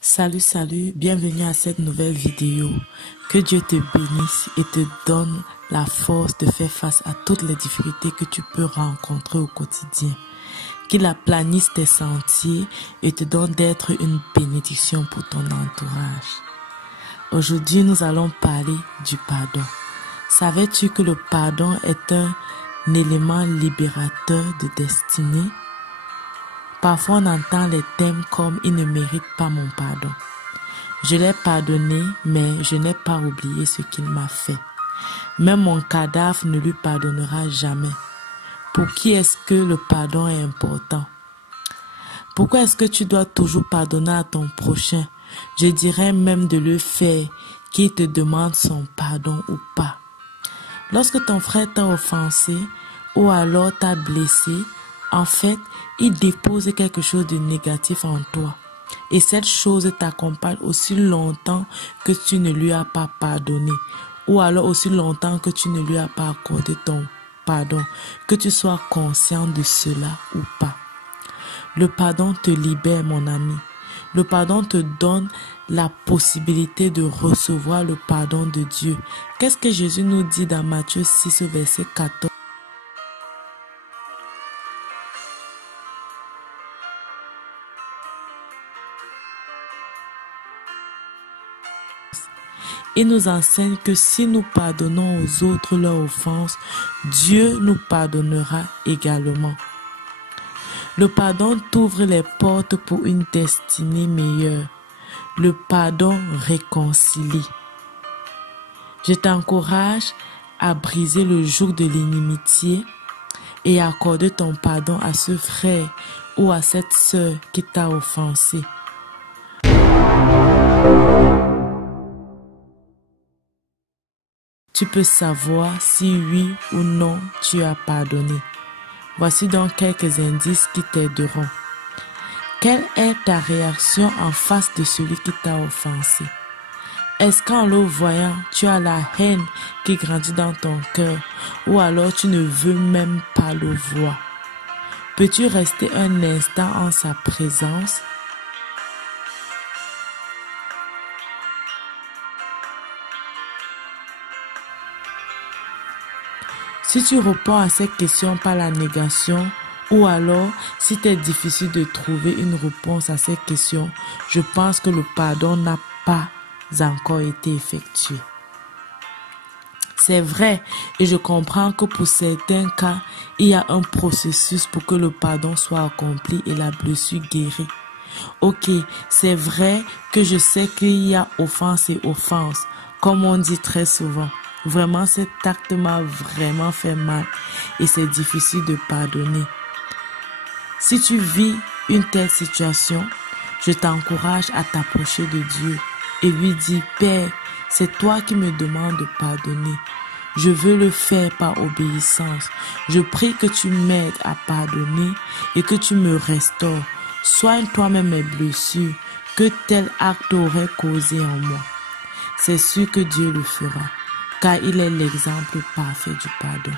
Salut, bienvenue à cette nouvelle vidéo. Que Dieu te bénisse et te donne la force de faire face à toutes les difficultés que tu peux rencontrer au quotidien. Qu'il aplanisse tes sentiers et te donne d'être une bénédiction pour ton entourage. Aujourd'hui, nous allons parler du pardon. Savais-tu que le pardon est un élément libérateur de destinée? Parfois, on entend les thèmes comme « il ne mérite pas mon pardon ». Je l'ai pardonné, mais je n'ai pas oublié ce qu'il m'a fait. Même mon cadavre ne lui pardonnera jamais. Pour qui est-ce que le pardon est important? Pourquoi est-ce que tu dois toujours pardonner à ton prochain? Je dirais même de le faire, qu'il te demande son pardon ou pas. Lorsque ton frère t'a offensé ou alors t'a blessé, en fait, il dépose quelque chose de négatif en toi. Et cette chose t'accompagne aussi longtemps que tu ne lui as pas pardonné. Ou alors aussi longtemps que tu ne lui as pas accordé ton pardon. Que tu sois conscient de cela ou pas. Le pardon te libère, mon ami. Le pardon te donne la possibilité de recevoir le pardon de Dieu. Qu'est-ce que Jésus nous dit dans Matthieu 6, verset 14? Il nous enseigne que si nous pardonnons aux autres leurs offenses, Dieu nous pardonnera également. Le pardon t'ouvre les portes pour une destinée meilleure. Le pardon réconcilie. Je t'encourage à briser le joug de l'inimitié et à accorder ton pardon à ce frère ou à cette sœur qui t'a offensé. Tu peux savoir si oui ou non tu as pardonné. Voici donc quelques indices qui t'aideront. Quelle est ta réaction en face de celui qui t'a offensé? Est-ce qu'en le voyant, tu as la haine qui grandit dans ton cœur ou alors tu ne veux même pas le voir? Peux-tu rester un instant en sa présence? Si tu réponds à cette question par la négation, ou alors si c'est difficile de trouver une réponse à cette question, je pense que le pardon n'a pas encore été effectué. C'est vrai, et je comprends que pour certains cas, il y a un processus pour que le pardon soit accompli et la blessure guérie. Ok, c'est vrai que je sais qu'il y a offense et offense, comme on dit très souvent. Vraiment, cet acte m'a vraiment fait mal et c'est difficile de pardonner. Si tu vis une telle situation, je t'encourage à t'approcher de Dieu et lui dire, Père, c'est toi qui me demandes de pardonner. Je veux le faire par obéissance. Je prie que tu m'aides à pardonner et que tu me restaures. Soigne toi-même mes blessures que tel acte aurait causé en moi. C'est sûr que Dieu le fera, car il est l'exemple parfait du pardon.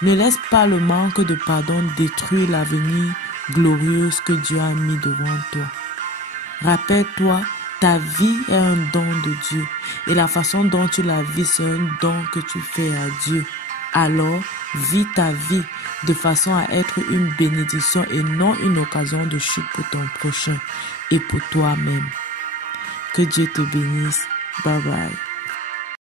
Ne laisse pas le manque de pardon détruire l'avenir glorieuse que Dieu a mis devant toi. Rappelle-toi, ta vie est un don de Dieu et la façon dont tu la vis, c'est un don que tu fais à Dieu. Alors, vis ta vie de façon à être une bénédiction et non une occasion de chute pour ton prochain et pour toi-même. Que Dieu te bénisse. Bye bye.